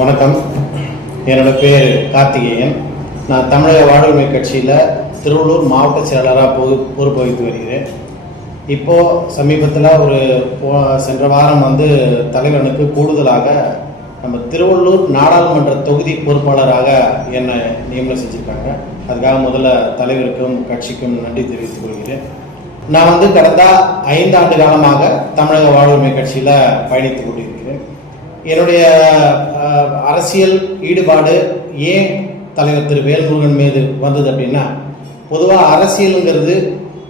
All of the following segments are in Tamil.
வணக்கம். என்னோட பேர் கார்த்திகேயன். நான் தமிழக வாழ்வுரிமை கட்சியில் திருவள்ளூர் மாவட்ட செயலாளராக பொது பொறுப்பு வகித்து வருகிறேன். இப்போது சமீபத்தில் ஒரு போ- சென்ற வாரம் வந்து தலைவனுக்கு கூடுதலாக நம்ம திருவள்ளூர் நாடாளுமன்ற தொகுதி பொறுப்பாளராக என்னை நியமனம் செஞ்சுருக்காங்க. அதுக்காக முதல்ல தலைவருக்கும் கட்சிக்கும் நன்றி தெரிவித்துக் கொள்கிறேன். நான் வந்து கடந்த ஐந்து ஆண்டு காலமாக தமிழக வாழ்வுரிமை கட்சியில் பயணித்துக் கொண்டிருக்கிறேன். என்னுடைய அரசியல் ஈடுபாடு ஏன் தலைவர் திரு வேல்முருகன் மீது வந்தது அப்படின்னா பொதுவாக அரசியலுங்கிறது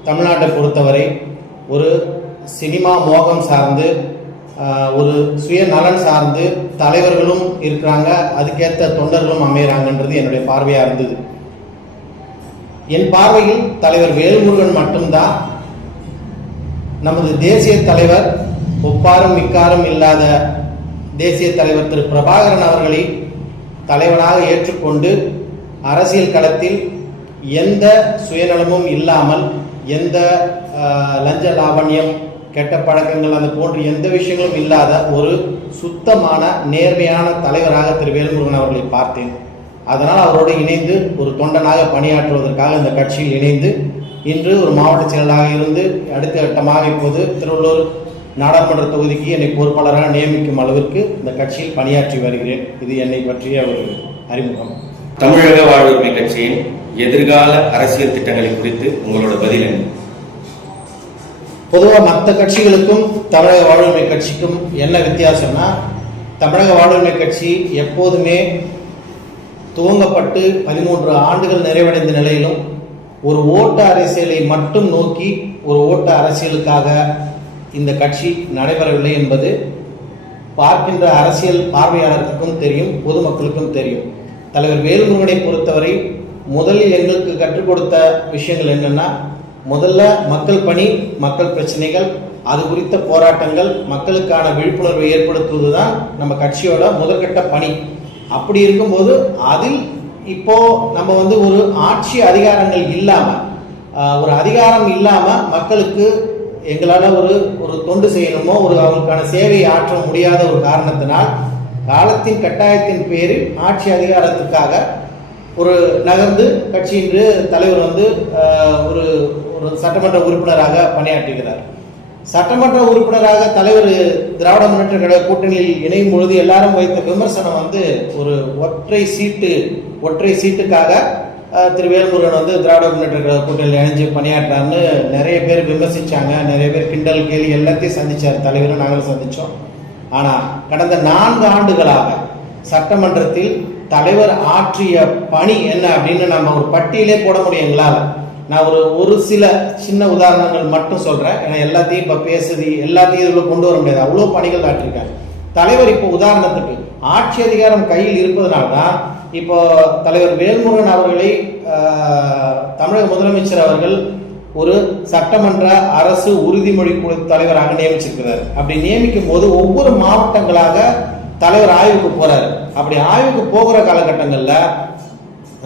தமிழ்நாட்டை பொறுத்தவரை ஒரு சினிமா மோகம் சார்ந்து ஒரு சுயநலன் சார்ந்து தலைவர்களும் இருக்கிறாங்க அதுக்கேற்ற தொண்டர்களும் அமையிறாங்கன்றது என்னுடைய பார்வையாக இருந்தது. என் பார்வையில் தலைவர் வேல்முருகன் மட்டும்தான் நமது தேசிய தலைவர் ஒப்பாரும் மிக்காரும் இல்லாத தேசிய தலைவர் திரு பிரபாகரன் அவர்களை தலைவனாக ஏற்றுக்கொண்டு அரசியல் களத்தில் எந்த சுயநலமும் இல்லாமல் எந்த லஞ்ச லாவண்யம் கெட்ட பழக்கங்கள் அது போன்ற எந்த விஷயங்களும் இல்லாத ஒரு சுத்தமான நேர்மையான தலைவராக திரு வேல்முருகன் அவர்களை பார்த்தேன். அதனால் அவரோடு இணைந்து ஒரு தொண்டனாக பணியாற்றுவதற்காக இந்த கட்சியில் இணைந்து இன்று ஒரு மாவட்ட செயலாளராக இருந்து அடுத்த கட்டமாக இப்போது திருவள்ளூர் நாடாளுமன்ற தொகுதிக்கு என்னை பொறுப்பாளராக நியமிக்கும் அளவிற்கு இந்த கட்சியில் பணியாற்றி வருகிறேன். இது என்னை பற்றிய ஒரு அறிமுகம். தமிழக வாழ்வுரிமை கட்சியின் எதிர்கால அரசியல் திட்டங்களை குறித்து உங்களோட பதில் என்ன? பொதுவாக மற்ற கட்சிகளுக்கும் தமிழக வாழ்வுரிமை கட்சிக்கும் என்ன வித்தியாசம்னா தமிழக வாழ்வுரிமை கட்சி எப்போதுமே துவங்கப்பட்டு பதிமூன்று ஆண்டுகள் நிறைவடைந்த நிலையிலும் ஒரு ஓட்டு அரசியலை மட்டும் நோக்கி ஒரு ஓட்டு அரசியலுக்காக இந்த கட்சி நடைபெறவில்லை என்பது பார்க்கின்ற அரசியல் பார்வையாளர்களுக்கும் தெரியும் பொதுமக்களுக்கும் தெரியும். தலைவர் வேலுமுருகனை பொறுத்தவரை முதலில் எங்களுக்கு கற்றுக் கொடுத்த விஷயங்கள் என்னென்னா முதல்ல மக்கள் பணி மக்கள் பிரச்சனைகள் அது குறித்த போராட்டங்கள் மக்களுக்கான விழிப்புணர்வை ஏற்படுத்துவது தான் நம்ம கட்சியோட முதற்கட்ட பணி. அப்படி இருக்கும்போது அதில் இப்போ நம்ம வந்து ஒரு ஆட்சி அதிகாரங்கள் இல்லாமல் ஒரு அதிகாரம் இல்லாமல் மக்களுக்கு எங்களால் ஒரு ஒரு தொண்டு செய்யணுமோ ஒரு அவங்களுக்கான சேவையை ஆற்ற முடியாத ஒரு காரணத்தினால் காலத்தின் கட்டாயத்தின் பேரில் ஆட்சி அதிகாரத்துக்காக ஒரு நகர்ந்து கட்சியின்று தலைவர் வந்து ஒரு ஒரு சட்டமன்ற உறுப்பினராக பணியாற்றுகிறார். சட்டமன்ற உறுப்பினராக தலைவர் திராவிட முன்னேற்ற கழக கூட்டணியில் இணையும் பொழுது எல்லாரும் வைத்த விமர்சனம் வந்து ஒரு ஒற்றை சீட்டு ஒற்றை சீட்டுக்காக திரு வேல்முருகன் வந்து திராவிட முன்னேற்ற கழக கூட்டணியில் இணைஞ்சு பணியாற்றான்னு நிறைய பேர் விமர்சிச்சாங்க. நிறைய பேர் கிண்டல் கேலி எல்லாத்தையும் சந்தித்தார் தலைவரும் நாங்களும் சந்தித்தோம் ஆனால் கடந்த நான்கு ஆண்டுகளாக சட்டமன்றத்தில் தலைவர் ஆற்றிய பணி என்ன அப்படின்னு நம்ம ஒரு பட்டியலே போட முடியும் எங்களால். நான் ஒரு ஒரு சில சின்ன உதாரணங்கள் மட்டும் சொல்கிறேன் ஏன்னா எல்லாத்தையும் இப்போ பேசுது எல்லாத்தையும் இதில் கொண்டு வர முடியாது. அவ்வளோ பணிகள் ஆற்றிருக்காரு. தலைவர் இப்போ உதாரணத்துக்கு ஆட்சி அதிகாரம் கையில் இருப்பதனால தான் இப்போ தலைவர் வேல்முருகன் அவர்களை தமிழக முதலமைச்சர் அவர்கள் ஒரு சட்டமன்ற அரசு உறுதிமொழி குழு தலைவராக நியமிச்சிருக்கிறார். அப்படி நியமிக்கும் போது ஒவ்வொரு மாவட்டங்களாக தலைவர் ஆய்வுக்கு போறாரு. அப்படி ஆய்வுக்கு போகிற காலகட்டங்களில்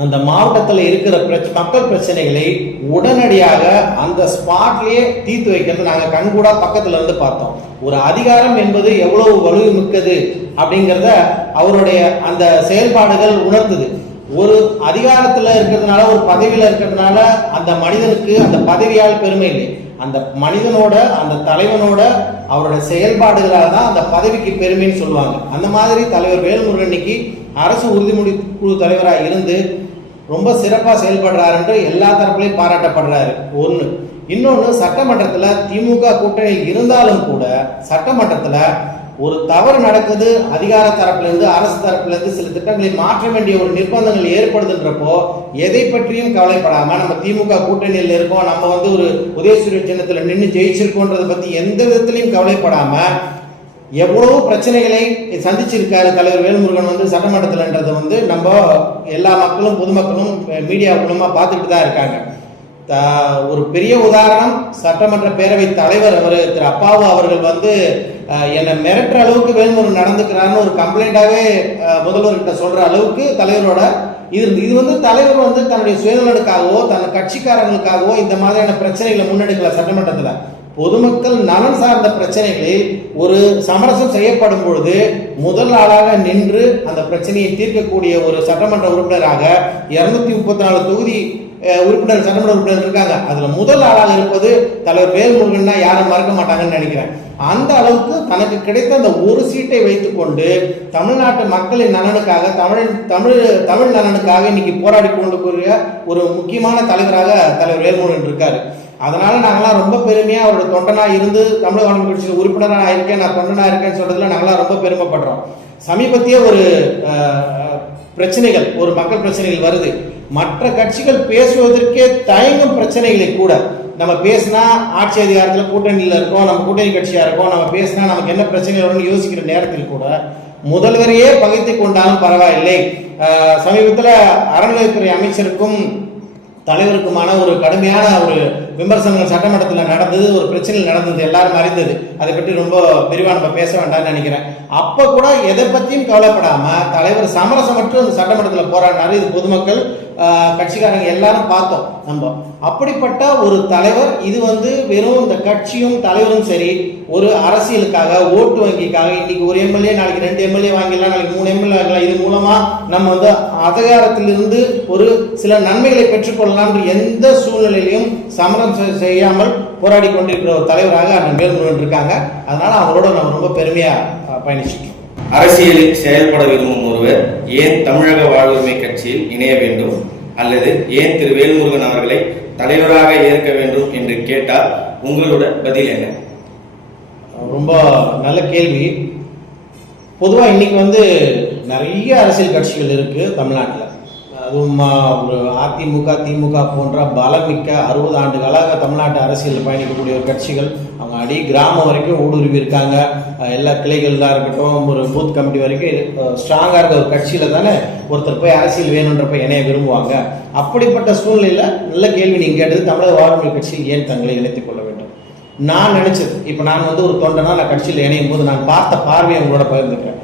அந்த மாவட்டத்தில் இருக்கிற பிரச்ச மக்கள் பிரச்சனைகளை உடனடியாக அந்த ஸ்பாட்லேயே தீர்த்து வைக்கிறது நாங்கள் கண்கூடா பக்கத்துல இருந்து பார்த்தோம். ஒரு அதிகாரம் என்பது எவ்வளவு வலு மிக்கது அப்படிங்கிறத அவருடைய அந்த செயல்பாடுகள் உணர்ந்தது ஒரு அதிகாரத்தில் இருக்கிறதுனால ஒரு பதவியில் இருக்கிறதுனால அந்த மனிதனுக்கு அந்த பதவியால் பெருமை இல்லை. அந்த மனிதனோட அந்த தலைவனோட அவரோட செயல்பாடுகளால் தான் அந்த பதவிக்கு பெருமைன்னு சொல்லுவாங்க. அந்த மாதிரி தலைவர் வேல்முருகன் இன்னைக்கு அரசு உறுதிமொழி குழு தலைவராக இருந்து ரொம்ப சிறப்பாக செயல்படுறாருன்று எல்லா தரப்புலையும் பாராட்டப்படுறாரு. ஒன்று இன்னொன்று சட்டமன்றத்தில் திமுக கூட்டணியில் இருந்தாலும் கூட சட்டமன்றத்தில் ஒரு தவறு நடக்குது அதிகார தரப்புலேருந்து அரசு தரப்புலேருந்து சில திட்டங்களை மாற்ற வேண்டிய ஒரு நிர்பந்தங்கள் ஏற்படுதுன்றப்போ எதை பற்றியும் கவலைப்படாமல் நம்ம திமுக கூட்டணியில் இருக்கோம் நம்ம வந்து ஒரு உதயசூரிய சின்னத்தில் நின்று ஜெயிச்சிருக்கோன்றதை பற்றி எந்த விதத்துலையும் கவலைப்படாமல் எவ்வளோ பிரச்சனைகளை சந்திச்சிருக்காரு தலைவர் வேல்முருகன் வந்து சட்டமன்றத்தில்ன்றதை வந்து நம்ம எல்லா மக்களும் பொதுமக்களும் மீடியா மூலமாக பார்த்துட்டு தான் இருக்காங்க. ஒரு பெரிய உதாரணம் சட்டமன்ற பேரவை தலைவர் அவர் திரு அப்பாவு அவர்கள் வந்து என்னை மிரட்டுற அளவுக்கு வேல்முருகன் நடந்துக்கிறான்னு ஒரு கம்ப்ளைண்ட்டாகவே முதல்வர்கிட்ட சொல்கிற அளவுக்கு தலைவரோட இது இது வந்து தலைவர் வந்து தன்னுடைய சுயநலனுக்காகவோ தன் கட்சிக்காரங்களுக்காகவோ இந்த மாதிரியான பிரச்சனைகளை முன்னெடுக்கல சட்டமன்றத்தில். பொதுமக்கள் நலன் சார்ந்த பிரச்சனைகளில் ஒரு சமரசம் செய்யப்படும் பொழுது முதல் ஆளாக நின்று அந்த பிரச்சனையை தீர்க்கக்கூடிய ஒரு சட்டமன்ற உறுப்பினராக இருநூத்தி முப்பத்தி நாலு தொகுதி உறுப்பினர் சட்டமன்ற உறுப்பினர் இருக்காங்க. அதுல முதல் ஆளாக இருப்பது தலைவர் வேல்முருகன்னா யாரும் மறக்க மாட்டாங்கன்னு நினைக்கிறேன். அந்த அளவுக்கு தனக்கு கிடைத்த அந்த ஒரு சீட்டை வைத்துக்கொண்டு தமிழ்நாட்டு மக்களின் நலனுக்காக தமிழ் தமிழ் தமிழ் நலனுக்காக இன்னைக்கு போராடி கொண்டு கூடிய ஒரு முக்கியமான தலைவராக தலைவர் வேல்முருகன் இருக்காரு. அதனால் நாங்களாம் ரொம்ப பெருமையாக அவரோட தொண்டனாக இருந்து தமிழக ஆளும் கட்சியில் உறுப்பினராக இருக்கேன் நான் தொண்டனாக இருக்கேன்னு சொல்கிறதுல நாங்களாம் ரொம்ப பெருமைப்படுறோம். சமீபத்திய ஒரு பிரச்சனைகள் ஒரு மக்கள் பிரச்சனைகள் வருது. மற்ற கட்சிகள் பேசுவதற்கே தயங்கும் பிரச்சனைகளை கூட. நம்ம பேசினா ஆட்சி அதிகாரத்தில் கூட்டணியில் இருக்கோம் நம்ம கூட்டணி கட்சியாக இருக்கோம் நம்ம பேசினா நமக்கு என்ன பிரச்சனைகள் வரும்னு யோசிக்கிற நேரத்தில் கூட முதல்வரையே பகிர்ந்து கொண்டாலும் பரவாயில்லை. சமீபத்தில் அறநிலையத்துறை அமைச்சருக்கும் தலைவருக்குமான ஒரு கடுமையான ஒரு விமர்சனங்கள் சட்டமன்றத்தில் நடந்தது ஒரு பிரச்சனை நடந்தது எல்லாரும் அறிந்தது. அதை பற்றி ரொம்ப விரிவாக நம்ம பேச வேண்டாம்னு நினைக்கிறேன். அப்போ கூட எதை பற்றியும் கவலைப்படாமல் தலைவர் சமரசமற்று அந்த சட்டமன்றத்தில் போராடினார். இது பொதுமக்கள் கட்சிக்காரங்க எல்லாரும் பார்த்தோம் நம்ம. அப்படிப்பட்ட ஒரு தலைவர் இது வந்து வெறும் இந்த கட்சியும் தலைவரும் சரி ஒரு அரசியலுக்காக ஓட்டு வங்கிக்காக இன்னைக்கு ஒரு எம்எல்ஏ நாளைக்கு ரெண்டு எம்எல்ஏ வாங்கிடலாம் நாளைக்கு மூணு எம்எல்ஏ வாங்கலாம் இது மூலமா நம்ம வந்து அதிகாரத்திலிருந்து ஒரு சில நன்மைகளை பெற்றுக்கொள்ளலாம் எந்த சூழ்நிலையிலையும் சமரம் செய்யாமல் போராடி கொண்டிருக்கிற ஒரு தலைவராக அண்ணன் வேல்முருகன் இருக்காங்க. அதனால அவரோட நம்ம ரொம்ப பெருமையா அஹ், அரசியலில் செயல்பட விரும்பும் ஒருவர் ஏன் தமிழக வாழ்வுரிமை கட்சியில் இணைய வேண்டும்? அல்லது ஏன் திரு வேல்முருகன் அவர்களை தலைவராக ஏற்க வேண்டும் என்று கேட்டால் உங்களோட பதில் என்ன? ரொம்ப நல்ல கேள்வி. பொதுவாக இன்னைக்கு வந்து நிறைய அரசியல் கட்சிகள் இருக்கு தமிழ்நாட்டில். அதுவும் ஒரு அதிமுக திமுக போன்ற பலமிக்க அறுபது ஆண்டு காலாக தமிழ்நாட்டு அரசியலில் பயணிக்கக்கூடிய ஒரு கட்சிகள் அவங்க அடி கிராமம் வரைக்கும் ஊடுருவி இருக்காங்க. எல்லா கிளைகள்லாம் இருக்கட்டும் ஒரு பூத் கமிட்டி வரைக்கும் ஸ்ட்ராங்காக இருக்க ஒரு கட்சியில் தானே ஒருத்தர் போய் அரசியல் வேணுன்றப்ப இணைய விரும்புவாங்க. அப்படிப்பட்ட சூழ்நிலையில் நல்ல கேள்வி நீங்கள் கேட்டது தமிழக வாழ்க்கை கட்சியில் ஏன் தங்களை இணைத்துக் கொள்ள வேண்டும்? நான் நினைச்சது இப்போ நான் வந்து ஒரு தொண்டனா நான் கட்சியில் இணையும் போது நான் பார்த்த பார்வையை உங்களோட பகிர்ந்துக்கிறேன்.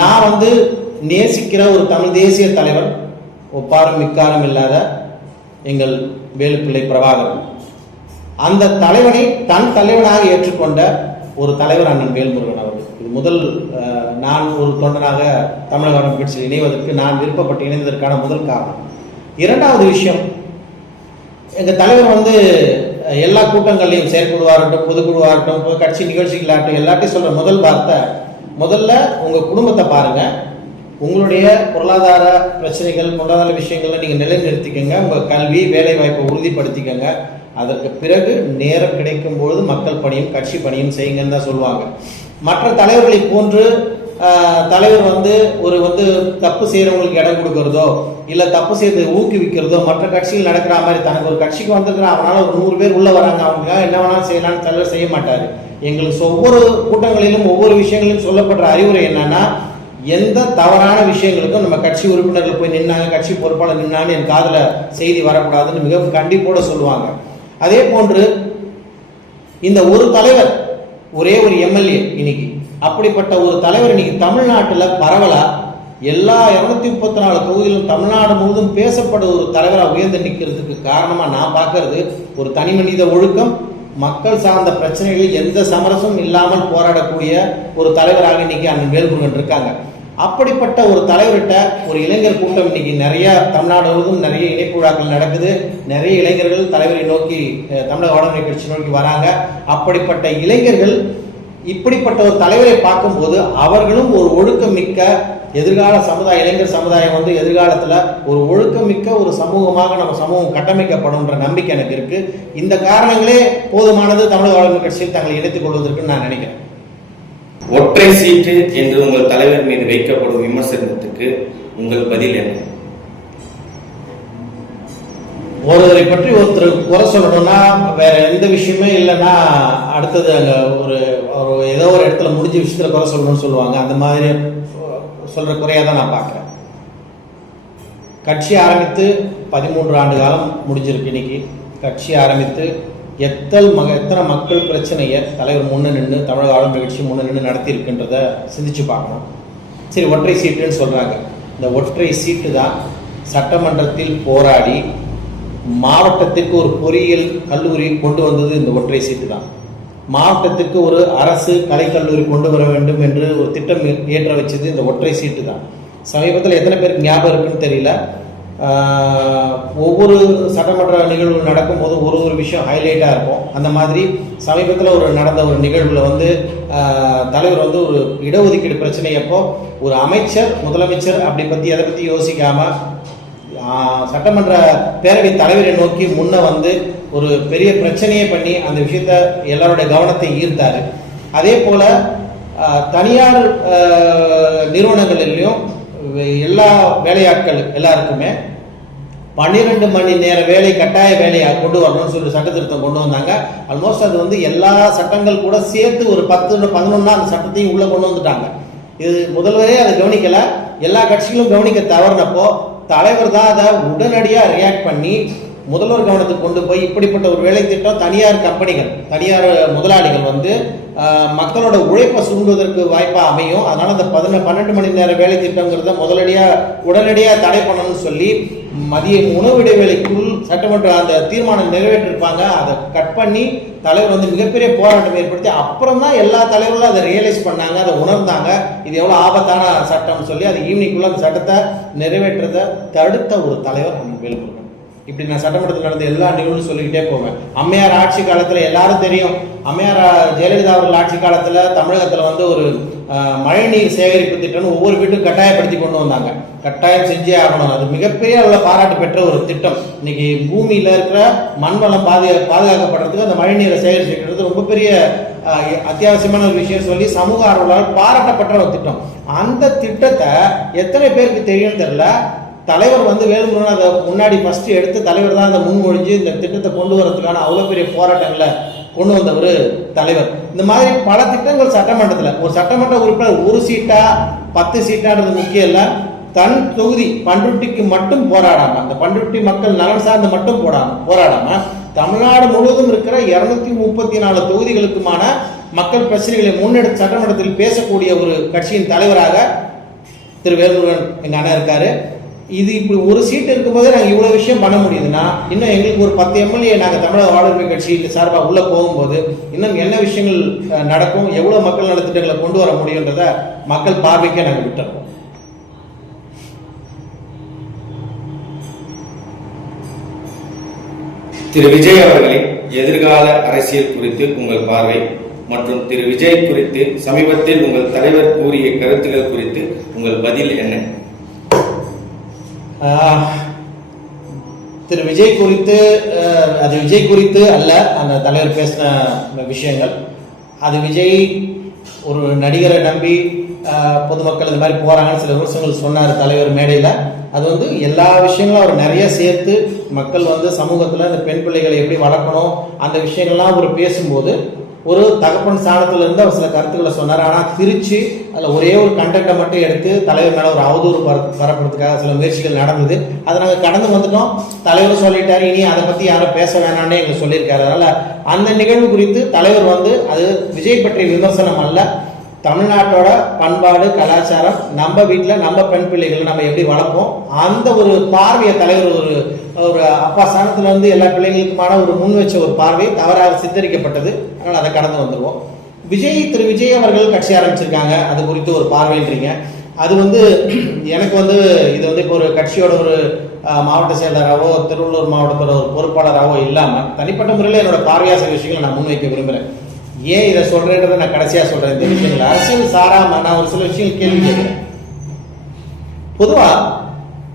நான் வந்து நேசிக்கிற ஒரு தமிழ் தேசிய தலைவர் ஒப்பாரும் மிக்காரும் இல்லாத எங்கள் வேலுப்பிள்ளை பிரபாகரன் அந்த தலைவனை தன் தலைவனாக ஏற்றுக்கொண்ட ஒரு தலைவர் அண்ணன் வேல்முருகன் அவர்கள். இது முதல் நான் ஒரு தொண்டனாக தமிழக அரசு கட்சியில் இணைவதற்கு நான் விருப்பப்பட்டு இணைந்ததற்கான முதல் காரணம். இரண்டாவது விஷயம் எங்கள் தலைவர் வந்து எல்லா கூட்டங்கள்லையும் செயற்குழுவாகட்டும் பொதுக்குழுவாகட்டும் கட்சி நிகழ்ச்சிகளாகட்டும் எல்லாத்தையும் சொல்கிற முதல் வார்த்தை முதல்ல உங்கள் குடும்பத்தை பாருங்கள் உங்களுடைய பொருளாதார பிரச்சனைகள் பொருளாதார விஷயங்கள்ல நீங்க நிலைநிறுத்திக்கங்க. உங்க கல்வி வேலை வாய்ப்பை உறுதிப்படுத்திக்கங்க. அதற்கு பிறகு நேரம் கிடைக்கும் பொழுது மக்கள் பணியும் கட்சி பணியும் செய்யுங்கன்னு தான் சொல்லுவாங்க. மற்ற தலைவர்களை போன்று தலைவர் வந்து ஒரு வந்து தப்பு செய்யறவங்களுக்கு இடம் கொடுக்கறதோ இல்ல தப்பு செய்யறது ஊக்குவிக்கிறதோ மற்ற கட்சிகள் நடக்கிற மாதிரி தனக்கு ஒரு கட்சிக்கு வந்திருக்கிற அவனால ஒரு நூறு பேர் உள்ள வராங்க. அவங்க என்ன வேணாலும் செய்யலாம்னு தலைவர் செய்ய மாட்டாரு. எங்களுக்கு ஒவ்வொரு கூட்டங்களிலும் ஒவ்வொரு விஷயங்களிலும் சொல்லப்படுற அறிவுரை என்னன்னா எந்த தவறான விஷயங்களுக்கும் நம்ம கட்சி உறுப்பினர்கள் போய் நின்னாங்க கட்சி பொறுப்பாளர் நின்னான்னு என் காதில் செய்தி வரக்கூடாதுன்னு மிகவும் கண்டிப்போட சொல்லுவாங்க. அதே போன்று இந்த ஒரு தலைவர் ஒரே ஒரு எம்எல்ஏ இன்னைக்கு அப்படிப்பட்ட ஒரு தலைவர் இன்னைக்கு தமிழ்நாட்டில் பரவலா எல்லா இரநூத்தி முப்பத்தி நாலு தொகுதியிலும் தமிழ்நாடு முழுவதும் பேசப்படும் ஒரு தலைவராக உயர்ந்து நிற்கிறதுக்கு காரணமாக நான் பார்க்கறது ஒரு தனி மனித ஒழுக்கம் மக்கள் சார்ந்த பிரச்சனைகளில் எந்த சமரசமும் இல்லாமல் போராடக்கூடிய ஒரு தலைவராக இன்னைக்கு அண்ணன் வேல்முருகன் இருக்காங்க. அப்படிப்பட்ட ஒரு தலைவர்கிட்ட ஒரு இளைஞர் கூட்டம் இன்னைக்கு நிறைய தமிழ்நாடு முழுவதும் நிறைய இணைப்பு விழாக்கள் நடக்குது. நிறைய இளைஞர்கள் தலைவரை நோக்கி தமிழக வடமுறை கட்சி நோக்கி வராங்க. அப்படிப்பட்ட இளைஞர்கள் இப்படிப்பட்ட ஒரு தலைவரை பார்க்கும்போது அவர்களும் ஒரு ஒழுக்கம் மிக்க எதிர்கால சமுதாய இளைஞர் சமுதாயம் வந்து எதிர்காலத்தில் ஒரு ஒழுக்கம் மிக்க ஒரு சமூகமாக நம்ம சமூகம் கட்டமைக்கப்படும்ன்ற நம்பிக்கை எனக்கு இருக்கு. இந்த காரணங்களே போதுமானது தமிழக வளர்ச்சி கட்சியில் தங்களை இணைத்துக் கொள்வதற்கு நான் நினைக்கிறேன். ஒற்றை சீட்டு என்று உங்கள் தலைவர் மீது வைக்கப்படும் விமர்சனத்துக்கு உங்கள் பதில் என்ன? ஒருவரை பற்றி ஒருத்தர் குறை சொல்லணும்னா வேற எந்த விஷயமே இல்லைன்னா அடுத்தது அங்கே ஒரு ஒரு ஏதோ ஒரு இடத்துல முடிஞ்ச விஷயத்தில் குறை சொல்லணும்னு சொல்லுவாங்க. அந்த மாதிரி சொல்ற குறையாக தான் நான் பார்க்குறேன். கட்சி ஆரம்பித்து பதிமூன்று ஆண்டு காலம் முடிஞ்சிருக்கு இன்னைக்கு. கட்சி ஆரம்பித்து எத்தல் மக எத்தனை மக்கள் பிரச்சனையை தலைவர் முன்னே நின்று தமிழக ஆளுநர் கட்சி முன்னே நின்று நடத்தியிருக்கின்றத சிந்திச்சு பார்க்கணும். சரி ஒற்றை சீட்டுன்னு சொல்கிறாங்க இந்த ஒற்றை சீட்டு தான் சட்டமன்றத்தில் போராடி மாவட்டத்திற்கு ஒரு பொறியியல் கல்லூரி கொண்டு வந்தது இந்த ஒற்றை சீட்டு தான். மாவட்டத்திற்கு ஒரு அரசு கலைக்கல்லூரி கொண்டு வர வேண்டும் என்று ஒரு திட்டம் ஏற்ற வச்சது இந்த ஒற்றை சீட்டு தான். சமீபத்தில் எத்தனை பேருக்கு ஞாபகம் இருக்குன்னு தெரியல. ஒவ்வொரு சட்டமன்ற நிகழ்வு நடக்கும்போது ஒரு ஒரு விஷயம் ஹைலைட்டாக இருக்கும். அந்த மாதிரி சமீபத்தில் ஒரு நடந்த ஒரு நிகழ்வில் வந்து தலைவர் வந்து ஒரு இடஒதுக்கீடு பிரச்சனை அப்போ ஒரு அமைச்சர் முதலமைச்சர் அப்படி பற்றி அதை பற்றி யோசிக்காமல் சட்டமன்ற பேரவை தலைவரை நோக்கி முன்ன வந்து ஒரு பெரிய பிரச்சனையை பண்ணி அந்த விஷயத்த எல்லாருடைய கவனத்தை ஈர்த்தாரு. அதே போல தனியார் நிறுவனங்களிலையும் எல்லா வேலையாட்கள் எல்லாருக்குமே பன்னிரெண்டு மணி நேர வேலை கட்டாய வேலையாக கொண்டு வரணும்னு சொல்லி சட்ட திருத்தம் கொண்டு வந்தாங்க. ஆல்மோஸ்ட் அது வந்து எல்லா சட்டங்கள் கூட சேர்த்து ஒரு பத்து பதினொன்னா அந்த சட்டத்தையும் உள்ளே கொண்டு வந்துட்டாங்க. இது முதல்வரே அதை கவனிக்கலை. எல்லா கட்சிகளும் கவனிக்க தவறினப்போ தலைவர் தான் அதை உடனடியாக ரியாக்ட் பண்ணி முதல்வர் கவனத்துக்கு கொண்டு போய் இப்படிப்பட்ட ஒரு வேலை திட்டம் தனியார் கம்பெனிகள் தனியார் முதலாளிகள் வந்து மக்களோட உழைப்பை சுண்டுவதற்கு வாய்ப்பாக அமையும். அதனால் அந்த பதின பன்னெண்டு மணி நேர வேலை திட்டங்கிறத முதலடியாக உடனடியாக தடை பண்ணணும்னு சொல்லி மதிய உணவு இடைவேளைக்குள் சட்டமன்ற அந்த தீர்மானம் நிறைவேற்றிருப்பாங்க. அதை கட் பண்ணி தலைவர் வந்து மிகப்பெரிய போராட்டம் ஏற்படுத்தி அப்புறம் தான் எல்லா தலைவர்களும் அதை ரியலைஸ் பண்ணாங்க அதை உணர்ந்தாங்க. இது எவ்வளோ ஆபத்தான சட்டம்னு சொல்லி அது ஈவினிங்குள்ளே அந்த சட்டத்தை நிறைவேற்றதை தடுத்த ஒரு தலைவர் நம்ம வேலுமுருகன். இப்படி நான் சட்டமன்றத்தில் நடந்த எல்லா நிகழ்வும் சொல்லிக்கிட்டே போவேன். அம்மையார் ஆட்சி காலத்தில் எல்லாரும் தெரியும். அம்மையார் ஜெயலலிதா அவர்கள் ஆட்சி காலத்தில் தமிழகத்தில் வந்து ஒரு மழைநீர் சேகரிப்பு திட்டம்னு ஒவ்வொரு வீட்டும் கட்டாயப்படுத்தி கொண்டு வந்தாங்க. கட்டாயம் செஞ்சே ஆகணும். அது மிகப்பெரிய அளவில் பாராட்டு பெற்ற ஒரு திட்டம். இன்னைக்கு பூமியில் இருக்கிற மண் வளம் பாதுகா பாதுகாக்கப்படுறதுக்கு அந்த மழைநீரை சேகரிச்சுக்கிறது ரொம்ப பெரிய அத்தியாவசியமான ஒரு விஷயம் சொல்லி சமூக ஆர்வலால் பாராட்டப்பட்ட ஒரு திட்டம். அந்த திட்டத்தை எத்தனை பேருக்கு தெரியும்னு தெரியல. தலைவர் வந்து வேலுமுருகன் அதை முன்னாடி ஃபஸ்ட்டு எடுத்து தலைவர் தான் அதை முன்மொழிஞ்சு இந்த திட்டத்தை கொண்டு வரதுக்கான அவ்வளோ பெரிய போராட்டங்களை கொண்டு வந்தவர் தலைவர். இந்த மாதிரி பல திட்டங்கள் சட்டமன்றத்தில். ஒரு சட்டமன்ற உறுப்பினர் ஒரு சீட்டா பத்து சீட்டான்றது முக்கியம் இல்லை. தன் தொகுதி பண்ருட்டிக்கு மட்டும் போராடாம அந்த பண்ருட்டி மக்கள் நலன் சார்ந்து மட்டும் போடாம போராடாம தமிழ்நாடு முழுவதும் இருக்கிற இருநூத்தி முப்பத்தி நாலு தொகுதிகளுக்குமான மக்கள் பிரச்சனைகளை முன்னெடுத்து சட்டமன்றத்தில் பேசக்கூடிய ஒரு கட்சியின் தலைவராக திரு வேல்முருகன் எங்கள் அண்ணா இருக்காரு. இது இப்படி ஒரு சீட் இருக்கும்போதே நாங்கள் இவ்வளோ விஷயம் பண்ண முடியுதுன்னா இன்னும் எங்களுக்கு ஒரு பத்து எம்எல்ஏ நாங்கள் தமிழக வாழ்வுரிமை கட்சி சார்பாக உள்ளே போகும்போது இன்னும் என்ன விஷயங்கள் நடக்கும் எவ்வளோ மக்கள் நலத்திட்டங்களை கொண்டு வர முடியுன்றத மக்கள் பார்வைக்கே நாங்கள் விட்டுறோம். திரு விஜய் அவர்களின் எதிர்கால அரசியல் குறித்து உங்கள் பார்வை மற்றும் திரு விஜய் குறித்து சமீபத்தில் உங்கள் தலைவர் கூறிய கருத்துக்கள் குறித்து உங்கள் பதில் என்ன? திரு விஜய் குறித்து அது விஜய் குறித்து அல்ல அந்த தலைவர் பேசின விஷயங்கள். அது விஜய் ஒரு நடிகரை நம்பி பொதுமக்கள் இந்த மாதிரி போகிறாங்கன்னு சில விமர்சனங்கள் சொன்னார் தலைவர் மேடையில். அது வந்து எல்லா விஷயங்களும் அவர் நிறைய சேர்த்து மக்கள் வந்து சமூகத்தில் இந்த பெண் பிள்ளைகளை எப்படி வளர்க்கணும் அந்த விஷயங்கள்லாம் அவர் பேசும்போது ஒரு தகப்பன் ஸ்தானத்துல இருந்து அவர் சில கருத்துக்களை சொன்னார். ஆனால் திருச்சி அதில் ஒரே ஒரு கண்டென்ட்டை மட்டும் எடுத்து தலைவர் மேலே ஒரு அவதூறு பர பரப்புறதுக்காக சில முயற்சிகள் நடந்தது. அதை நாங்கள் கடந்து வந்துட்டோம். தலைவர் சொல்லிட்டாரு இனி அதை பற்றி யாரும் பேச வேணாம்னு எங்களுக்கு சொல்லியிருக்காரு. அதனால அந்த நிகழ்வு குறித்து தலைவர் வந்து அது விஜய் பற்றிய விமர்சனம் அல்ல. தமிழ்நாட்டோட பண்பாடு கலாச்சாரம் நம்ம வீட்டில் நம்ம பெண் பிள்ளைகளை நம்ம எப்படி வளர்ப்போம் அந்த ஒரு பார்வையை தலைவர் ஒரு ஒரு அப்பா ஸ்தானத்துல இருந்து எல்லா பிள்ளைங்களுக்குமான ஒரு முன் வச்ச ஒரு பார்வை தவறாக சித்தரிக்கப்பட்டது. அதனால் அதை கடந்து வந்துடுவோம் விஜய் திரு. விஜய் அவர்கள் கட்சி ஆரம்பிச்சிருக்காங்க. அது குறித்து ஒரு பார்வைன்றீங்க அது வந்து எனக்கு வந்து இது வந்து இப்போ ஒரு கட்சியோட ஒரு மாவட்ட செயலராகவோ திருவள்ளூர் மாவட்டத்தோட ஒரு பொறுப்பாளராகவோ இல்லாமல் தனிப்பட்ட முறையில் என்னோட பார்வையாக சில விஷயங்களை நான் முன்வைக்க விரும்புகிறேன் ஏன் இதை சொல்றேன்றதை நான் கடைசியாக சொல்றேன் இந்த விஷயங்கள். அரசியல் சாராம நான் ஒரு சில விஷயங்கள் கேள்வி கேட்கிறேன். பொதுவா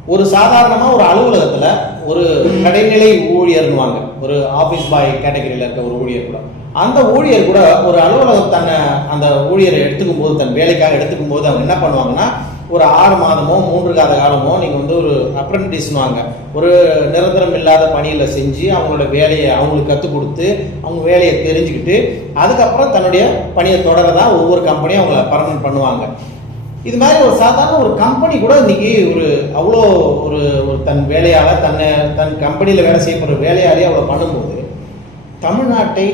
ஒரு சாதாரணமா ஒரு அலுவலகத்துல ஒரு கடைநிலை ஊழியர்னுவாங்க ஒரு ஆபீஸ் பாய் கேட்டகரியில இருக்க ஒரு ஊழியர் கூட. அந்த ஊழியர் கூட ஒரு அலுவலகம் தன்னை அந்த ஊழியரை எடுத்துக்கும் போது தன் வேலைக்காக எடுத்துக்கும் போது அவங்க என்ன பண்ணுவாங்கன்னா ஒரு ஆறு மாதமோ மூன்று காத காலமோ நீங்கள் வந்து ஒரு அப்ரண்டிஸ்னுவாங்க ஒரு நிரந்தரம் இல்லாத பணியில் செஞ்சு அவங்களோட வேலையை அவங்களுக்கு கற்றுக் கொடுத்து அவங்க வேலையை தெரிஞ்சுக்கிட்டு அதுக்கப்புறம் தன்னுடைய பணியை தொடர தான் ஒவ்வொரு கம்பெனியும் அவங்கள பர்மனன்ட் பண்ணுவாங்க. இது மாதிரி ஒரு சாதாரண ஒரு கம்பெனி கூட இன்னைக்கு ஒரு அவ்வளோ ஒரு ஒரு தன் வேலையால் தன்னை தன் கம்பெனியில் வேலை செய்யப்படுற வேலையாலே அவ்வளோ பண்ணும்போது தமிழ்நாட்டை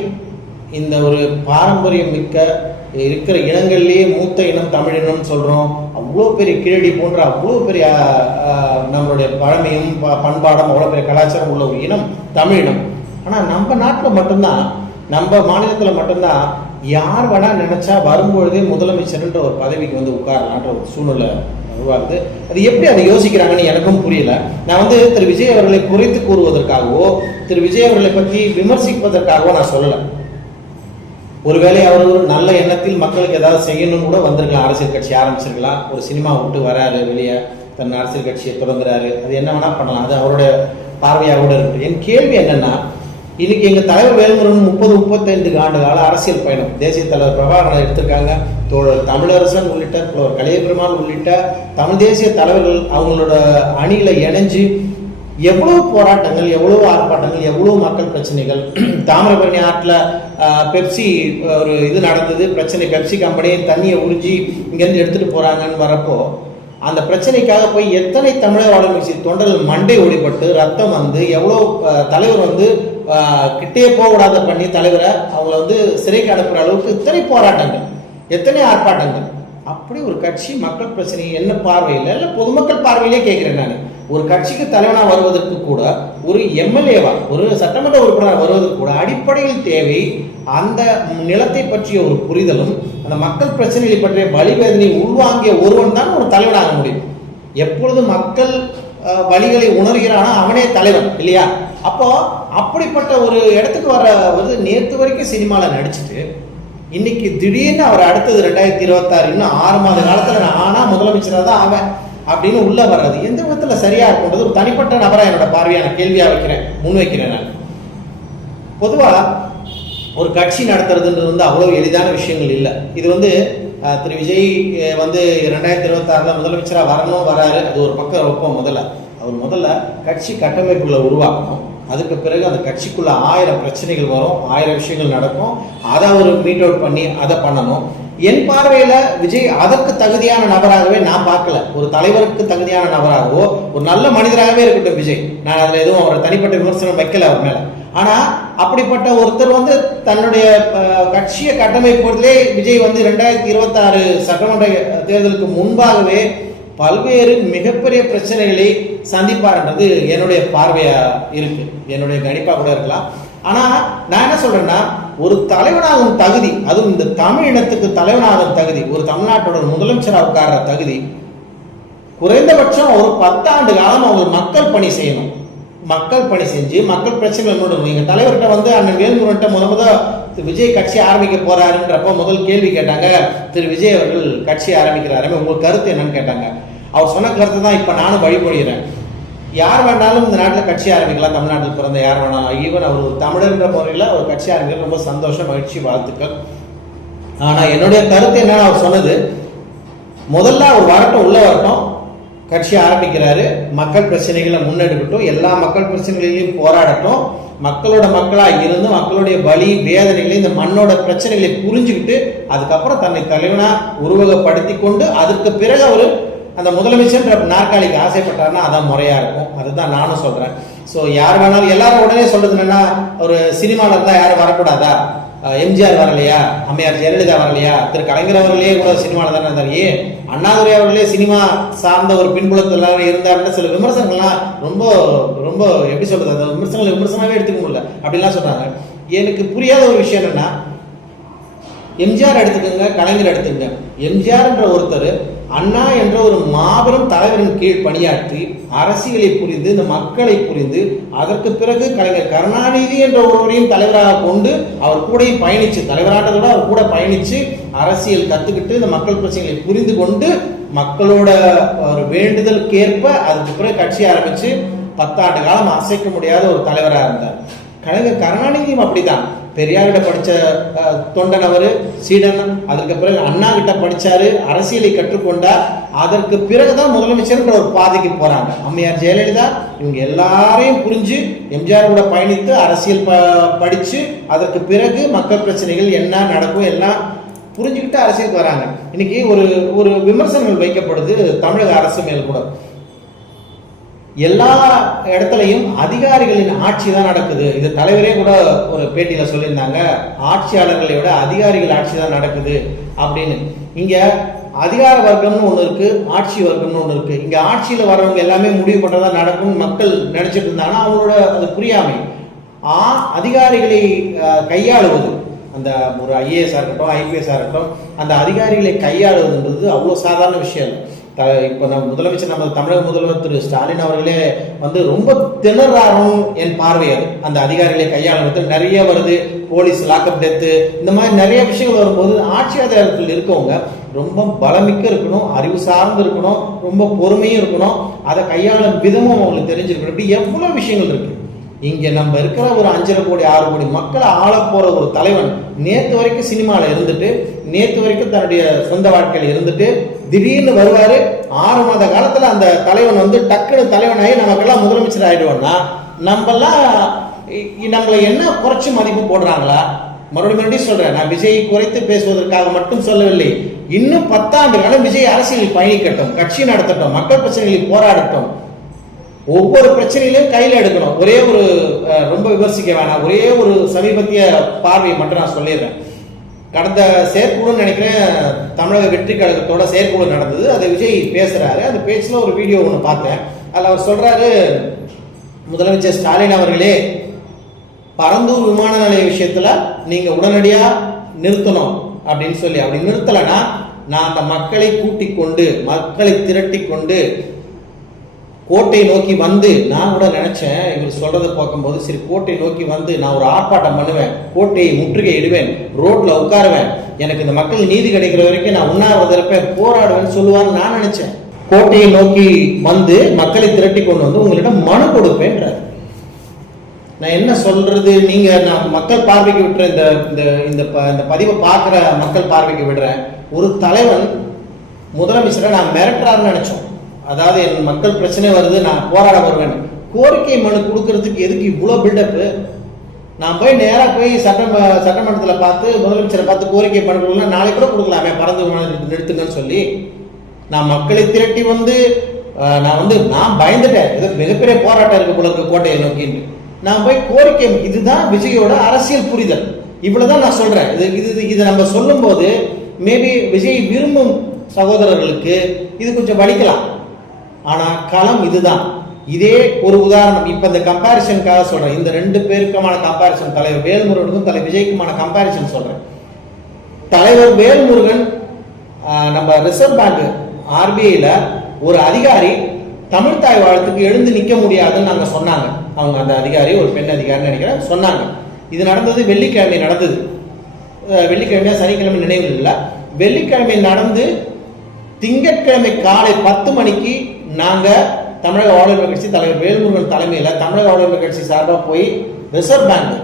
இந்த ஒரு பாரம்பரியம் மிக்க இருக்கிற இனங்கள்லேயே மூத்த இனம் தமிழினம்னு சொல்கிறோம் அவ்வளோ பெரிய கீழடி போன்ற அவ்வளோ பெரிய நம்மளுடைய பழமையும் ப- பண்பாடும் அவ்வளோ பெரிய கலாச்சாரம் உள்ள ஒரு இனம் தமிழினம் ஆனால் நம்ம நாட்டில் மட்டும்தான் நம்ம மாநிலத்தில் மட்டும்தான் யார் வேணால் நினச்சா வரும்பொழுதே முதலமைச்சர்ன்ற ஒரு பதவிக்கு வந்து உட்காரலான்ற ஒரு சூழ்நிலை உருவாகுது. அது எப்படி அதை யோசிக்கிறாங்கன்னு எனக்கும் புரியல. நான் வந்து திரு. விஜய் அவர்களை குறைத்து கூறுவதற்காகவோ திரு. விஜய் அவர்களை பற்றி விமர்சிப்பதற்காகவோ நான் சொல்லலை. ஒருவேளை அவர் ஒரு நல்ல எண்ணத்தில் மக்களுக்கு ஏதாவது செய்யணும் கூட வந்திருக்கலாம். அரசியல் கட்சி ஆரம்பிச்சிருக்கலாம். ஒரு சினிமா விட்டு வராரு வெளியே தன் அரசியல் கட்சியை தொடங்குறாரு. அது என்ன வேணால் பண்ணலாம். அது அவருடைய பார்வையாக கூட இருக்கு. என் கேள்வி என்னென்னா இன்னைக்கு எங்கள் தலைவர் வேல்முருகன் முப்பது முப்பத்தைந்து ஆண்டு கால அரசியல் பயணம். தேசிய தலைவர் பிரபாகரன் எடுத்திருக்காங்க. தோழர் தமிழரசன் உள்ளிட்ட தோழர் கலியபெருமாள் உள்ளிட்ட தமிழ் தேசிய தலைவர்கள் அவங்களோட அணியில் இணைஞ்சு எவ்வளவு போராட்டங்கள் எவ்வளவு ஆர்ப்பாட்டங்கள் எவ்வளவு மக்கள் பிரச்சனைகள்? தாமிரபரணி ஆற்றில் பெப்சி ஒரு இது நடந்தது. பிரச்சனை பெப்சி கம்பெனி தண்ணியை உறிஞ்சி இங்கேருந்து எடுத்துகிட்டு போகிறாங்கன்னு வரப்போ அந்த பிரச்சனைக்காக போய் எத்தனை தமிழக வாழ்க்கை தொண்டர்கள் மண்டை ஒடிபட்டு ரத்தம் வந்து எவ்வளோ தலைவர் வந்து கிட்டே போகக்கூடாத பண்ணி தலைவரை அவங்கள வந்து சிறைக்கு அனுப்புகிற அளவுக்கு இத்தனை போராட்டங்கள் எத்தனை ஆர்ப்பாட்டங்கள்? அப்படி ஒரு கட்சி மக்கள் பிரச்சனை என்ன பார்வையில் இல்லை பொதுமக்கள் பார்வையிலே கேட்குறேன் நான். ஒரு கட்சிக்கு தலைவனாக வருவதற்கு கூட ஒரு எம்எல்ஏவா ஒரு சட்டமன்ற உறுப்பினர் வருவதற்கு கூட அடிப்படையில் தேவை அந்த நிலத்தை பற்றிய ஒரு புரிதலும் அந்த மக்கள் பிரச்சனைகளை பற்றிய வழிவேதனை உள்வாங்கிய ஒருவன் தான் ஒரு தலைவனாக முடியும். எப்பொழுது மக்கள் வழிகளை உணர்கிறானோ அவனே தலைவன் இல்லையா? அப்போ அப்படிப்பட்ட ஒரு இடத்துக்கு வர வந்து நேற்று வரைக்கும் சினிமாவில் நடிச்சுட்டு இன்னைக்கு திடீர்னு அவர் அடுத்தது ரெண்டாயிரத்தி இருபத்தாறு இன்னும் ஆறு மாத காலத்தில் நான் முதலமைச்சராக தான் ஆவேன் அப்படின்னு உள்ளே வர்றது. எந்த விதத்துல சரியா இருக்குன்றது ஒரு தனிப்பட்ட நபரா என்னோட பார்வையான கேள்வியா வைக்கிறேன் முன் வைக்கிறேன் நான். பொதுவா ஒரு கட்சி நடத்துறதுன்றது வந்து அவ்வளவு எளிதான விஷயங்கள் இல்லை. இது வந்து திரு விஜய் வந்து ரெண்டாயிரத்தி இருபத்தாறுல முதலமைச்சரா வரணும் வராரு. அது ஒரு பக்கம் வைப்போம் முதல்ல. அவர் முதல்ல கட்சி கட்டமைப்புகளை உருவாக்கணும். அதுக்கு பிறகு அந்த கட்சிக்குள்ள ஆயிரம் பிரச்சனைகள் வரும் ஆயிரம் விஷயங்கள் நடக்கும். அதை அவர் மீட் அவுட் பண்ணி அதை பண்ணணும். என் பார்வையில் விஜய் அதற்கு தகுதியான நபராகவே நான் பார்க்கல. ஒரு தலைவருக்கு தகுதியான நபராகவோ ஒரு நல்ல மனிதராகவே இருக்கட்டும் விஜய். நான் அதில் எதுவும் அவரை தனிப்பட்ட விமர்சனம் வைக்கல அவர் மேலே. ஆனால் அப்படிப்பட்ட ஒருத்தர் வந்து தன்னுடைய கட்சியை கட்டமைப்பதிலே விஜய் வந்து ரெண்டாயிரத்தி இருபத்தாறு சட்டமன்ற தேர்தலுக்கு முன்பாகவே பல்வேறு மிகப்பெரிய பிரச்சனைகளை சந்திப்பார்ன்றது என்னுடைய பார்வையாக இருக்கு. என்னுடைய கணிப்பாக கூட இருக்கலாம். ஆனால் நான் என்ன சொல்றேன்னா ஒரு தலைவனாகும் தகுதி அதுவும் இந்த தமிழ் இனத்துக்கு தலைவனாகும் தகுதி ஒரு தமிழ்நாட்டோட முதலமைச்சராக உட்கார்ற தகுதி குறைந்தபட்சம் ஒரு பத்தாண்டு காலம் அவங்க மக்கள் பணி செய்யணும். மக்கள் பணி செஞ்சு மக்கள் பிரச்சனை முன்னெடுக்கணும் எங்கள் தலைவர்கிட்ட வந்து அண்ணன் வேல்முருகன்ட்ட முத முத விஜய் கட்சி ஆரம்பிக்க போறாருன்றப்ப முதல் கேள்வி கேட்டாங்க. திரு விஜய் அவர்கள் கட்சி ஆரம்பிக்கிறாரு. உங்க கருத்து என்னன்னு கேட்டாங்க. அவர் சொன்ன கருத்து தான் இப்போ நானும் வழிபடுகிறேன். யார் வேணாலும் இந்த நாட்டில் கட்சி ஆரம்பிக்கலாம். தமிழ்நாட்டில் பிறந்த யார் வேணாலும். ஈவன் அவர் ஒரு தமிழர்ன்ற முறையில் ஒரு கட்சி ஆரம்பிக்க ரொம்ப சந்தோஷம் மகிழ்ச்சி வாழ்த்துக்கள். ஆனால் என்னுடைய கருத்து என்னன்னு அவர் சொன்னது முதல்ல அவர் வரட்டும் உள்ளே வரட்டும். கட்சி ஆரம்பிக்கிறாரு. மக்கள் பிரச்சனைகளை முன்னெடுக்கட்டும். எல்லா மக்கள் பிரச்சனைகளையும் போராடட்டும். மக்களோட மக்களாக இருந்து மக்களுடைய வலி வேதனைகளை இந்த மண்ணோட பிரச்சனைகளை புரிஞ்சுக்கிட்டு அதுக்கப்புறம் தன்னை தலைவனாக உருவகப்படுத்தி கொண்டு அதற்கு பிறகு அவர் அந்த முதலமைச்சர்ன்ற நாற்காலிக்கு ஆசைப்பட்டாருன்னா அதான் முறையாக இருக்கும். அதுதான் நானும் சொல்கிறேன் ஸோ யார் வேணாலும் எல்லாரும் உடனே சொல்றது என்னன்னா ஒரு சினிமாவில் இருந்தால் யாரும் வரக்கூடாதா? எம்ஜிஆர் வரலையா? அம்மையார் ஜெயலலிதா வரலையா? திரு கலைஞர் அவர்களே கூட சினிமாவில் தானே இருந்தார். ஏ அண்ணாதுரை அவர்களே சினிமா சார்ந்த ஒரு பின்புலத்தில் இருந்தார்னு சில விமர்சனங்கள்லாம் ரொம்ப ரொம்ப எப்படி சொல்கிறது அந்த விமர்சனங்களை விமர்சனமாகவே எடுத்துக்க முடியல. அப்படிலாம் சொல்கிறாங்க எனக்கு புரியாத ஒரு விஷயம் என்னன்னா எம்ஜிஆர் எடுத்துக்கோங்க கலைஞர் எடுத்துக்கங்க. எம்ஜிஆர்ன்ற ஒருத்தர் அண்ணா என்ற ஒரு மாபெரும் தலைவரின் கீழ் பணியாற்றி அரசியலை புரிந்து இந்த மக்களை புரிந்து அதற்கு பிறகு கலைஞர் கருணாநிதி என்ற ஒருவரையும் தலைவராக கொண்டு அவர் கூட பயணிச்சு தலைவராட்டதோட அவர் கூட பயணிச்சு அரசியல் கத்துக்கிட்டு இந்த மக்கள் பிரச்சனைகளை புரிந்து கொண்டு மக்களோட ஒரு வேண்டுதலுக்கேற்ப அதுக்கு பிறகு கட்சி ஆரம்பிச்சு பத்தாண்டு காலம் அசைக்க முடியாத ஒரு தலைவராக இருந்தார். கலைஞர் கருணாநிதியும் அப்படிதான் பெரியார்கிட்ட படித்த தொண்டன் அவர் சீடன். அதற்கு பிறகு அண்ணா கிட்ட படித்தார் அரசியலை கற்றுக்கொண்டார் அதற்கு பிறகு தான் முதலமைச்சர்ன்ற ஒரு பாதைக்கு போகிறாங்க அம்மையார் ஜெயலலிதா இவங்க எல்லாரையும் புரிஞ்சு எம்ஜிஆர் கூட பயணித்து அரசியல் ப படித்து அதற்கு பிறகு மக்கள் பிரச்சனைகள் என்ன நடக்கும் எல்லாம் புரிஞ்சுக்கிட்டு அரசியலுக்கு வராங்க. இன்னைக்கு ஒரு ஒரு விமர்சனங்கள் வைக்கப்படுது தமிழக அரசு மேல் கூட. எல்லா இடத்துலையும் அதிகாரிகளின் ஆட்சி தான் நடக்குது. இது தலைவரே கூட ஒரு பேட்டியில் சொல்லியிருந்தாங்க. ஆட்சியாளர்களை விட அதிகாரிகள் ஆட்சி தான் நடக்குது அப்படின்னு. இங்கே அதிகார வர்க்கம்னு ஒன்று இருக்கு ஆட்சி வர்க்கம்னு ஒன்று இருக்கு. இங்கே ஆட்சியில் வர்றவங்க எல்லாமே முடிவு பண்ணுறதா நடக்கும்னு மக்கள் நினச்சிட்டு இருந்தாங்கன்னா அவங்களோட அது புரியாமை. ஆ அதிகாரிகளை கையாளுவது. அந்த ஒரு ஐஏஎஸ்ஸாக இருக்கட்டும் ஐபிஎஸ்ஸாக இருக்கட்டும் அந்த அதிகாரிகளை கையாளுவதுன்றது அவ்வளோ சாதாரண விஷயம். இல்லை த இப்போ நம்ம முதலமைச்சர் நம்ம தமிழக முதல்வர் திரு ஸ்டாலின் அவர்களே வந்து ரொம்ப திணறாரும் என் பார்வை அது. அந்த அதிகாரிகளை கையாளுவது நிறைய வருது போலீஸ் லாக்அப் டெத்து இந்த மாதிரி நிறைய விஷயங்கள் வரும்போது ஆட்சி அதிகாரத்தில் இருக்கவங்க ரொம்ப பலமிக்க இருக்கணும் அறிவு சார்ந்து இருக்கணும் ரொம்ப பொறுமையும் இருக்கணும். அதை கையாளும் விதமும் அவங்களுக்கு தெரிஞ்சிருக்கணும். இப்படி எவ்வளோ விஷயங்கள் இருக்கு. இங்கே நம்ம இருக்கிற ஒரு அஞ்சரை கோடி ஆறு கோடி மக்களை ஆள போகிற ஒரு தலைவன் நேற்று வரைக்கும் சினிமாவில் இருந்துட்டு நேற்று வரைக்கும் தன்னுடைய சொந்த வாழ்க்கையில் இருந்துட்டு திடீர்னு வருவாரு. ஆறு மாத காலத்துல அந்த தலைவன் வந்து டக்குன்னு தலைவனாகி நமக்கெல்லாம் முதலமைச்சர் ஆயிடுவோம்னா நம்மெல்லாம் இ- நம்மளை என்ன குறைச்சி மதிப்பு போடுறாங்களா? மறுபடியும் மறுபடியும் சொல்றேன். நான் விஜய் குறைத்து பேசுவதற்காக மட்டும் சொல்லவில்லை. இன்னும் பத்தாண்டு காலம் விஜய் அரசியலில் பயணிக்கட்டும் கட்சி நடத்தட்டும் மக்கள் பிரச்சனைகளில் போராடட்டும். ஒவ்வொரு பிரச்சனையிலும் கையில் எடுக்கணும். ஒரே ஒரு ரொம்ப விமர்சிக்க வேணாம். ஒரே ஒரு சமீபத்திய பார்வையை மட்டும் நான் சொல்லிடுறேன். கடந்த செயற்குழுன்னு நினைக்கிறேன் தமிழக வெற்றி கழகத்தோட செயற்குழு நடந்தது. அதை விஜய் பேசுறாரு. அந்த பேச்சுல ஒரு வீடியோ ஒன்று பார்த்தேன். அதில் அவர் சொல்றாரு முதலமைச்சர் ஸ்டாலின் அவர்களே பரந்தூர் விமான நிலைய விஷயத்துல நீங்க உடனடியா நிறுத்தணும் அப்படின்னு சொல்லி. அப்படி நிறுத்தலைன்னா நான் அந்த மக்களை கூட்டிக் கொண்டு மக்களை திரட்டி கொண்டு கோட்டை நோக்கி வந்து நான் கூட நினைச்சேன் இவர் சொல்றதை பார்க்கும்போது சரி கோட்டை நோக்கி வந்து நான் ஒரு ஆர்ப்பாட்டம் பண்ணுவேன் கோட்டையை முற்றுகை இடுவேன் ரோட்ல உட்காருவேன். எனக்கு இந்த மக்கள் நீதி கிடைக்கிற வரைக்கும் நான் உண்ணாவிரதம் இருப்பேன் போராடுவேன்னு சொல்லுவான்னு நான் நினைச்சேன். கோட்டையை நோக்கி வந்து மக்களை திரட்டி கொண்டு வந்து உங்களிடம் மனு கொடுப்பேன்றார். நான் என்ன சொல்றது? நீங்க நான் மக்கள் பார்வைக்கு விட்டுற இந்த இந்த இந்த ப- இந்த பதிவை பார்க்குற மக்கள் பார்வைக்கு விடுறேன். ஒரு தலைவன் முதலமைச்சரை நான் மிரட்டுறாருன்னு நினைச்சோம். அதாவது என் மக்கள் பிரச்சனை வருது நான் போராட வருவேன் கோரிக்கை மனு கொடுக்கறதுக்கு எதுக்கு இவ்வளோ பில்டப்பு நான் போய் நேராக போய் சட்டம் சட்டமன்றத்தில் பார்த்து முதலமைச்சரை பார்த்து கோரிக்கை மனு கொடுக்கலாம் நாளைக்கு கூட கொடுக்கலாமே பறந்து நிறுத்துங்கன்னு சொல்லி. நான் மக்களை திரட்டி வந்து நான் வந்து நான் பயந்துட்டேன். இது மிகப்பெரிய போராட்டம் இருக்கு போல இருக்கு கோட்டையை நோக்கின்னு. நான் போய் கோரிக்கை இதுதான் விஜயோட அரசியல் புரிதல். இவ்வளவுதான் நான் சொல்றேன். இது இது இதை நம்ம சொல்லும்போது மேபி விஜய் விரும்பும் சகோதரர்களுக்கு இது கொஞ்சம் வலிக்கலாம். ஆனால் களம் இதுதான். இதே ஒரு உதாரணம். இப்போ இந்த கம்பாரிசனுக்காக சொல்கிறேன் இந்த ரெண்டு பேருக்குமான கம்பாரிசன் தலைவர் வேல்முருகனுக்கும் தலைவர் விஜய்க்குமான கம்பாரிசன் சொல்கிறேன் தலைவர் வேல்முருகன் நம்ம ரிசர்வ் பேங்க் ஆர்பிஐயில் ஒரு அதிகாரி தமிழ் தாய் வாழ்த்துக்கு எழுந்து நிற்க முடியாதுன்னு நாங்கள் சொன்னாங்க. அவங்க அந்த அதிகாரி ஒரு பெண் அதிகாரின்னு நினைக்கிறேன் சொன்னாங்க. இது நடந்தது வெள்ளிக்கிழமை நடந்தது. வெள்ளிக்கிழமையா சனிக்கிழமை நினைவில் இல்லை. வெள்ளிக்கிழமை நடந்து திங்கட்கிழமை காலை பத்து மணிக்கு நாங்கள் தமிழக ஆளுநர் கட்சி தலைவர் வேல்முருகன் தலைமையில் தமிழக ஆளுநர் கட்சி சார்பாக போய் ரிசர்வ் பேங்க்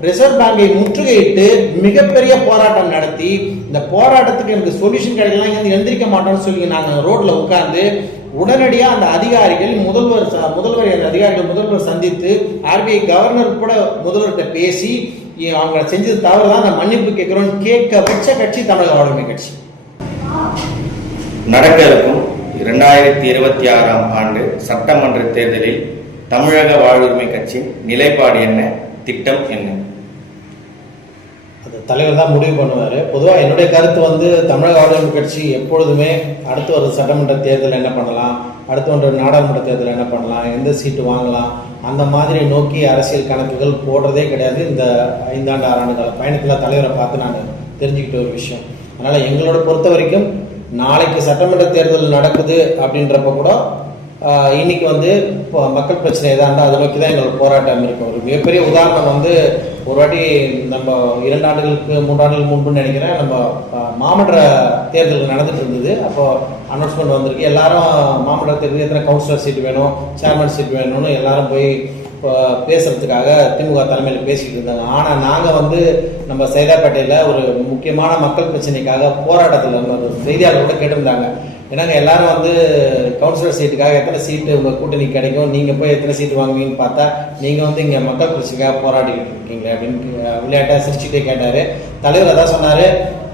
ரிசர்வ் பேங்கை முற்றுகையிட்டு மிகப்பெரிய போராட்டம் நடத்தி இந்த போராட்டத்துக்கு எனக்கு சொல்யூஷன் கிடைக்கலாம் எந்த எந்திரிக்க மாட்டோம்னு சொல்லி நாங்கள் ரோட்டில் உட்கார்ந்து உடனடியாக அந்த அதிகாரிகள் முதல்வர் முதல்வர் அந்த அதிகாரிகள் முதல்வர் சந்தித்து ஆர்பிஐ கவர்னர் கூட முதல்வர்கிட்ட பேசி அவங்க செஞ்சது தவறு தான் நான் மன்னிப்பு கேட்குறோன்னு கேட்க வச்ச கட்சி தமிழக ஆளுமை கட்சி. நடக்க இருக்கும். இரண்டாயிரத்தி இருபத்தி ஆறாம் ஆண்டு சட்டமன்ற தேர்தலில் தமிழக வாழ்வுரிமை கட்சியின் நிலைப்பாடு என்ன? திட்டம் என்ன? அது தலைவர் தான் முடிவு பண்ணுவார். பொதுவாக என்னுடைய கருத்து வந்து தமிழக வாழ்வுரிமை கட்சி எப்பொழுதுமே அடுத்து ஒரு சட்டமன்ற தேர்தல் என்ன பண்ணலாம்? அடுத்து ஒன்று நாடாளுமன்ற தேர்தல் என்ன பண்ணலாம்? எந்த சீட்டு வாங்கலாம்? அந்த மாதிரி நோக்கி அரசியல் கணக்குகள் போடுறதே கிடையாது. இந்த ஐந்தாண்டு ஆறாண்டு கால பயணத்தில் தலைவரை பார்த்து நான் தெரிஞ்சுக்கிட்ட ஒரு விஷயம். அதனால் எங்களோட பொறுத்த வரைக்கும் நாளைக்கு சட்டமன்ற தேர்தல் நடக்குது அப்படின்றப்ப கூட இன்னைக்கு வந்து இப்போ மக்கள் பிரச்சனை எதாக அதை நோக்கி தான் எங்களோட போராட்டம் இருக்கும் ஒரு மிகப்பெரிய உதாரணம் வந்து ஒரு வாட்டி நம்ம இரண்டு ஆண்டுகளுக்கு மூன்றாண்டுகளுக்கு முன்பு நினைக்கிறேன் நம்ம மாமன்ற தேர்தல் நடந்துட்டு இருந்தது. அப்போ அனௌன்ஸ்மெண்ட் வந்திருக்கு. எல்லாரும் மாமன்ற தேர்தல் எத்தனை கவுன்சிலர் சீட் வேணும் சேர்மன் சீட் வேணும்னு எல்லாரும் போய் இப்போ பேசுறதுக்காக திமுக தலைமையில் பேசிக்கிட்டு இருந்தாங்க. ஆனால் நாங்கள் வந்து நம்ம சைதாப்பேட்டையில் ஒரு முக்கியமான மக்கள் பிரச்சனைக்காக போராட்டத்தில் இருந்தோம். செய்தியாளர்கிட்ட கேட்டிருந்தாங்க. ஏன்னாங்க எல்லாரும் வந்து கவுன்சிலர் சீட்டுக்காக எத்தனை சீட்டு உங்கள் கூட்டணி கிடைக்கும்? நீங்கள் போய் எத்தனை சீட்டு வாங்குவீங்கன்னு பார்த்தா நீங்கள் வந்து இங்கே மக்கள் பிரச்சனைக்காக போராடிக்கிட்டு இருக்கீங்களே அப்படின்னு விளையாட்டாக சிரிச்சுட்டே கேட்டார். தலைவர் அதான் சொன்னார்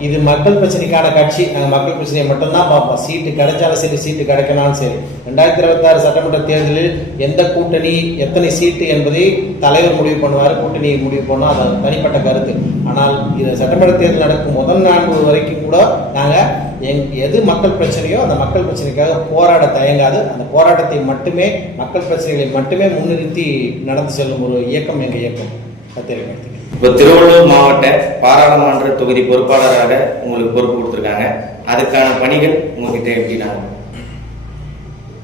இது மக்கள் பிரச்சனைக்கான கட்சி. நாங்கள் மக்கள் பிரச்சனையை மட்டும்தான் பார்ப்போம். சீட்டு கிடைச்சாலும் சரி சீட்டு கிடைக்கனாலும் சரி. ரெண்டாயிரத்தி இருபத்தாறு சட்டமன்ற தேர்தலில் எந்த கூட்டணி எத்தனை சீட்டு என்பதை தலைவர் முடிவு பண்ணுவார் கூட்டணி முடிவு பண்ணால் அது தனிப்பட்ட கருத்து. ஆனால் இது சட்டமன்ற தேர்தல் நடக்கும் முதல் நான்கு வரைக்கும் கூட நாங்கள் எங் எது மக்கள் பிரச்சனையோ அந்த மக்கள் பிரச்சனைக்காக போராட தயங்காது. அந்த போராட்டத்தை மட்டுமே மக்கள் பிரச்சனைகளை மட்டுமே முன்னிறுத்தி நடந்து செல்லும் ஒரு இயக்கம் எங்கள் இயக்கம். பத்திரிகை இப்போ திருவள்ளூர் மாவட்ட பாராளுமன்ற தொகுதி பொறுப்பாளராக உங்களுக்கு பொறுப்பு கொடுத்துருக்காங்க. அதுக்கான பணிகள் உங்ககிட்ட எப்படி நாங்கள்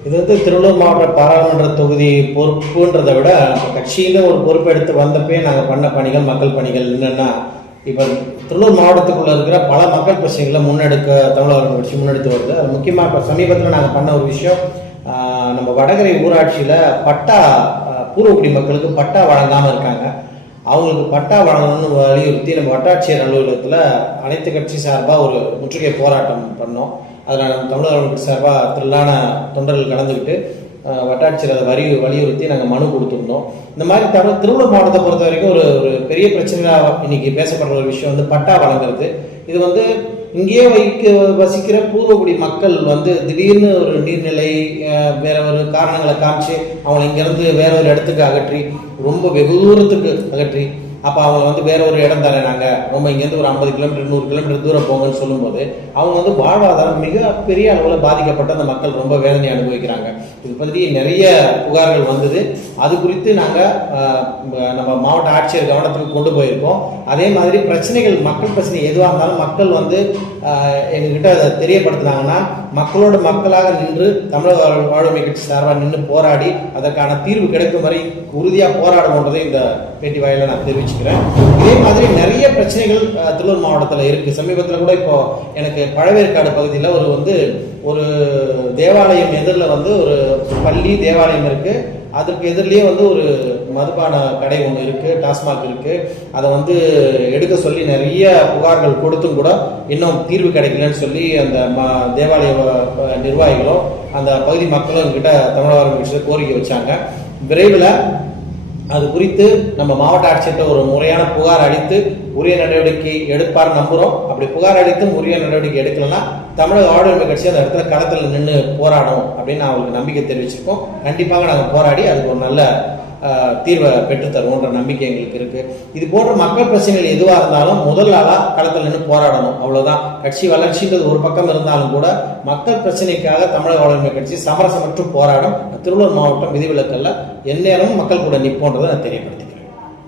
இது வந்து திருவள்ளூர் மாவட்ட பாராளுமன்ற தொகுதி பொறுப்புன்றதை விட கட்சியில் ஒரு பொறுப்பு எடுத்து வந்தப்பே நாங்கள் பண்ண பணிகள் மக்கள் பணிகள் என்னென்னா இப்போ திருவள்ளூர் மாவட்டத்துக்குள்ளே இருக்கிற பல மக்கள் பிரச்சனைகளை முன்னெடுக்க தமிழக கட்சி முன்னெடுத்து வருது. அது முக்கியமாக இப்போ சமீபத்தில் நாங்கள் பண்ண ஒரு விஷயம் நம்ம வடகரை ஊராட்சியில் பட்டா பூர்வகுடி பூர்வக்குடி மக்களுக்கு பட்டா வழங்காமல் இருக்காங்க. அவங்களுக்கு பட்டா வழங்கணும்னு வலியுறுத்தி நம்ம வட்டாட்சியர் அலுவலகத்தில் அனைத்து கட்சி சார்பாக ஒரு முற்றுகை போராட்டம் பண்ணோம். அதில் நம்ம தமிழக சார்பாக திரளான தொண்டர்கள் கலந்துக்கிட்டு வட்டாட்சியர் அதை வரி வலியுறுத்தி நாங்கள் மனு கொடுத்துருந்தோம். இந்த மாதிரி தவிர திருவள்ளூர் மாவட்டத்தை பொறுத்த வரைக்கும் ஒரு ஒரு பெரிய பிரச்சனையாக இன்னைக்கு பேசப்படுற ஒரு விஷயம் வந்து பட்டா வழங்குறது. இது வந்து இங்கேயே வைக்க வசிக்கிற பூர்வக்குடி மக்கள் வந்து திடீர்னு ஒரு நீர்நிலை வேற ஒரு காரணங்களை காமிச்சு அவங்களை இங்கேருந்து வேற ஒரு இடத்துக்கு அகற்றி ரொம்ப வெகு தூரத்துக்கு அகற்றி அப்போ அவங்க வந்து வேற ஒரு இடம் தரேன் நாங்கள் ரொம்ப இங்கேருந்து ஒரு ஐம்பது கிலோமீட்டர் நூறு கிலோமீட்டர் தூரம் போங்கன்னு சொல்லும்போது அவங்க வந்து வாழ்வாதாரம் மிக பெரிய அளவில் பாதிக்கப்பட்ட அந்த மக்கள் ரொம்ப வேதனை அனுபவிக்கிறாங்க. இது பற்றி நிறைய புகார்கள் வந்தது. அது குறித்து நாங்கள் நம்ம மாவட்ட ஆட்சியர் கவனத்துக்கு கொண்டு போயிருக்கோம். அதே மாதிரி பிரச்சனைகள் மக்கள் பிரச்சனை எதுவாக இருந்தாலும் மக்கள் வந்து எங்ககிட்ட அதை தெரியப்படுத்துனாங்கன்னா மக்களோட மக்களாக நின்று தமிழக வாழ்வுமை கட்சி சார்பாக நின்று போராடி அதற்கான தீர்வு கிடைக்கும் வரை உறுதியாக போராடுவோன்றதை இந்த பேட்டி வாயில நான் தெரிவிச்சுக்கிறேன். இதே மாதிரி நிறைய பிரச்சனைகள் திருவள்ளூர் மாவட்டத்தில் இருக்குது சமீபத்தில் கூட இப்போ எனக்கு பழவேற்காடு பகுதியில் ஒரு வந்து ஒரு தேவாலயம் எதிரில் வந்து ஒரு பள்ளி தேவாலயம் இருக்குது அதற்கு எதிரிலேயே வந்து ஒரு மதுபான கடை ஒன்று இருக்குது டாஸ்மாக் இருக்குது அதை வந்து எடுக்க சொல்லி நிறைய புகார்கள் கொடுத்தும் கூட இன்னும் தீர்வு கிடைக்கலன்னு சொல்லி அந்த ம- தேவாலய நிர்வாகிகளும் அந்த பகுதி மக்களும் கிட்ட தமிழக விஷயத்தை கோரிக்கை வச்சாங்க. விரைவில் அது குறித்து நம்ம மாவட்ட ஆட்சியர்கிட்ட ஒரு முறையான புகார் அளித்து உரிய நடவடிக்கை எடுப்பார் நம்புகிறோம் அப்படி புகார் அளித்து உரிய நடவடிக்கை எடுக்கலன்னா தமிழக ஆளுமை கட்சி அந்த இடத்துல களத்தில் நின்று போராடும் அப்படின்னு அவங்களுக்கு நம்பிக்கை தெரிவிச்சிருக்கோம். கண்டிப்பாக நாங்கள் போராடி அதுக்கு ஒரு நல்ல தீர்வை பெற்றுத்தருவோன்ற நம்பிக்கை எங்களுக்கு இருக்குது இது போன்ற மக்கள் பிரச்சனைகள் எதுவாக இருந்தாலும் முதல் ஆளா களத்தில் நின்று போராடணும். அவ்வளோதான் கட்சி வளர்ச்சின்றது ஒரு பக்கம் இருந்தாலும் கூட மக்கள் பிரச்சனைக்காக தமிழக வளர்மை கட்சி சமரசமற்று போராடும். திருவள்ளூர் மாவட்டம் விதிவிலக்கல்ல எந்நேரமும் மக்கள் கூட நிற்போன்றதை நான் தெரியப்படுத்தேன்